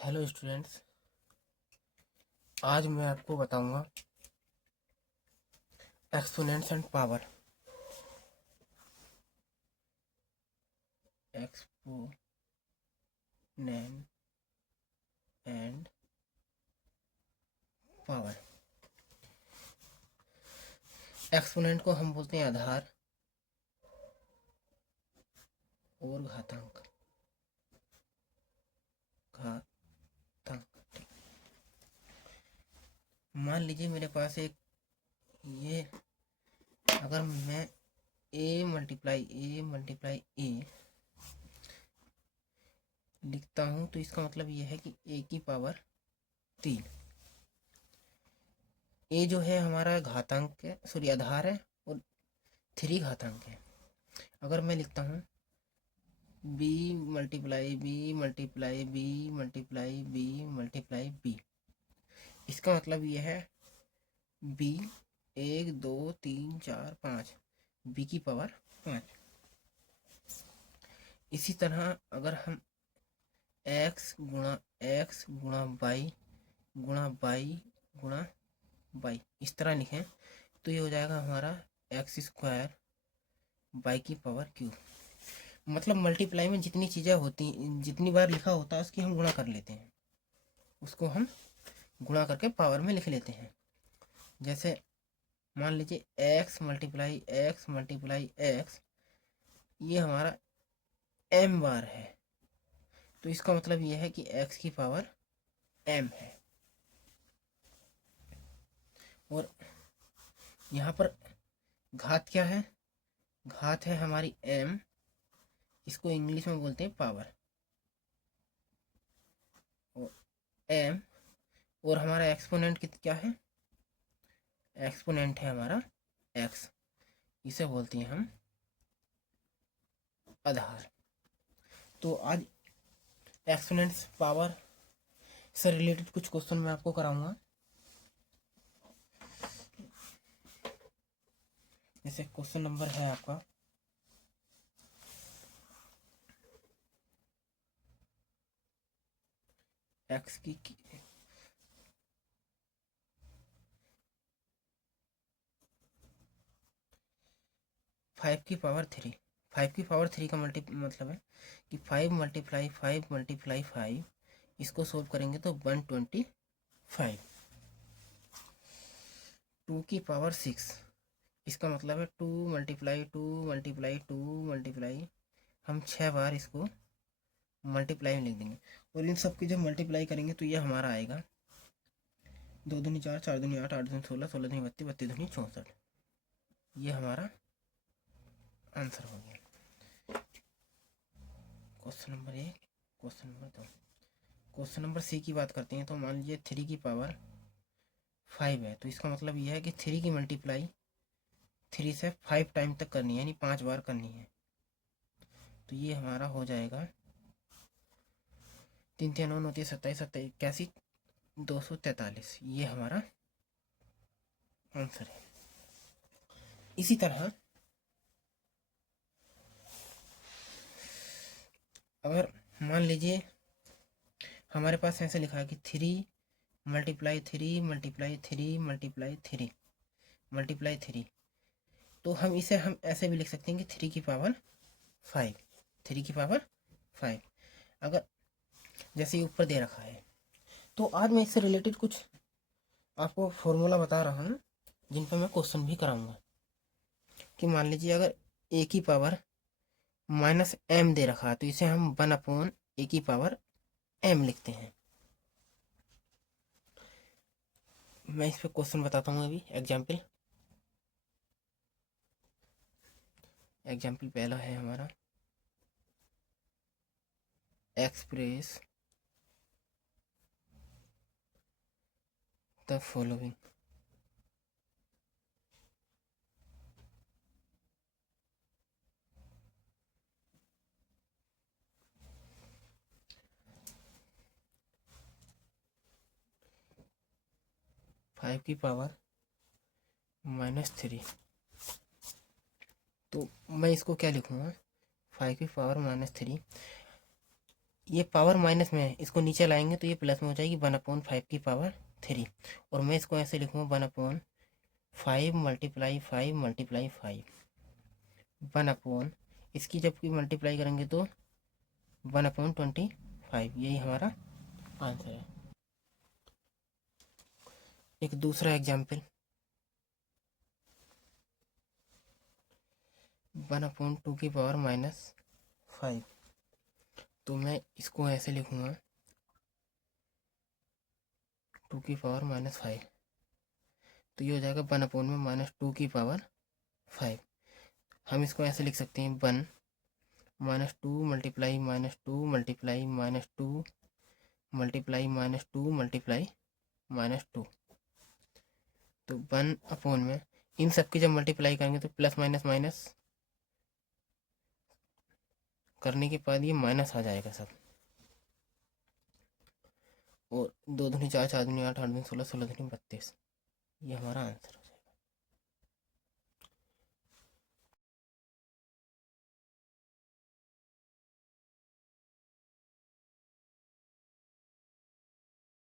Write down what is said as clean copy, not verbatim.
Hello students. आज मैं आपको बताऊंगा exponents and power. Exponent and power. Exponent को हम बोलते हैं आधार और घातांक। घातांक मान लीजिए मेरे पास एक ये अगर मैं a मल्टीप्लाई a लिखता हूँ तो इसका मतलब ये है कि a की पावर 3। a जो है हमारा घातांक है, सॉरी आधार है, और 3 घातांक है। अगर मैं लिखता हूँ b इसका मतलब ये है b 1 2 3 4 5 b की पावर 5। इसी तरह अगर हम x गुणा बाई इस तरह लिखें तो ये हो जाएगा हमारा x² बाई की पावर क्यूब। मतलब मल्टीप्लाई में जितनी चीज़ें होती, जितनी बार लिखा होता है उसकी हम गुणा कर लेते हैं, उसको हम गुणा करके पावर में लिख लेते हैं। जैसे मान लीजिए x मल्टीप्लाई x ये हमारा m बार है, तो इसका मतलब ये है कि x की पावर m है। और यहाँ पर घात क्या है? घात है हमारी m, इसको इंग्लिश में बोलते हैं पावर। और m और हमारा एक्सपोनेंट क्या है? एक्सपोनेंट है हमारा x, इसे बोलते हैं हम आधार। तो आज एक्सपोनेंट्स पावर से रिलेटेड कुछ क्वेश्चन मैं आपको कराऊंगा। जैसे क्वेश्चन नंबर है आपका x की 5 की पावर 3। 5 की पावर 3 का मतलब है कि 5 मल्टीप्लाई 5 इसको सोल्व करेंगे तो 125। 2 की पावर 6 इसका मतलब है 2 हम 6 बार इसको मल्टीप्लाई में लिख देंगे। और इन सब की जब मल्टीप्लाई करेंगे तो ये हमारा आएगा 2 दूनी 4, 4 दूनी 8, 8 दूनी 16, 16 दूनी 32, 32 दूनी 64। ये हमारा आंसर हो गया question number 1। Question number 2, question number C की बात करते हैं। तो मान लीजिए 3 की पावर 5 है, तो इसका मतलब यह है कि 3 की मल्टीप्लाई 3 से 5 टाइम तक करनी है, यानी 5 बार करनी है। तो ये हमारा हो जाएगा 3 3 9 9 3 27 27 81 243। ये हमारा आंसर है। इसी तरह अगर मान लीजिए हमारे पास ऐसे लिखा है कि 3 मल्टीप्लाई 3 मल्टीप्लाई 3 मल्टीप्लाई 3 मल्टीप्लाई 3, तो हम इसे हम ऐसे भी लिख सकते हैं कि 3 की पावर 5, 3 की पावर 5। अगर जैसे ये ऊपर दे रखा है, तो आज मैं इससे रिलेटेड कुछ आपको फॉर्मूला बता रहा हूँ जिन पर मैं क्वेश्चन भी कराऊंगा। कि मान लीजिए अगर a की पावर -m दे रखा है तो इसे हम 1/a की पावर m लिखते हैं। मैं इस पर क्वेश्चन बताता हूँ अभी। एग्जाम्पल पहला है हमारा एक्सप्रेस द फॉलोइंग। फाइव की पावर -3, तो मैं इसको क्या लिखूंगा? 5 की पावर -3। ये पावर माइनस में है, इसको नीचे लाएंगे तो ये प्लस में हो जाएगी 1/5 की पावर 3। और मैं इसको ऐसे लिखूँगा 1/5 मल्टीप्लाई 5 मल्टीप्लाई 5 1/, इसकी जब मल्टीप्लाई करेंगे तो 1/25। यही हमारा आंसर है। एक दूसरा एग्जाम्पल 1/2 की पावर -5, तो मैं इसको ऐसे लिखूँगा 2 की पावर -5, तो ये हो जाएगा 1/2 की पावर 5। हम इसको ऐसे लिख सकते हैं 1 -2 मल्टीप्लाई -2 मल्टीप्लाई -2 मल्टीप्लाई -2 मल्टीप्लाई -2। तो 1 में इन सब की जब मल्टीप्लाई करेंगे तो प्लस माइनस माइनस करने के बाद ये माइनस आ जाएगा सब। और 2 दूनी 4, 4 दूनी 8, 8 दूनी 16, 16 दूनी 32। ये हमारा आंसर।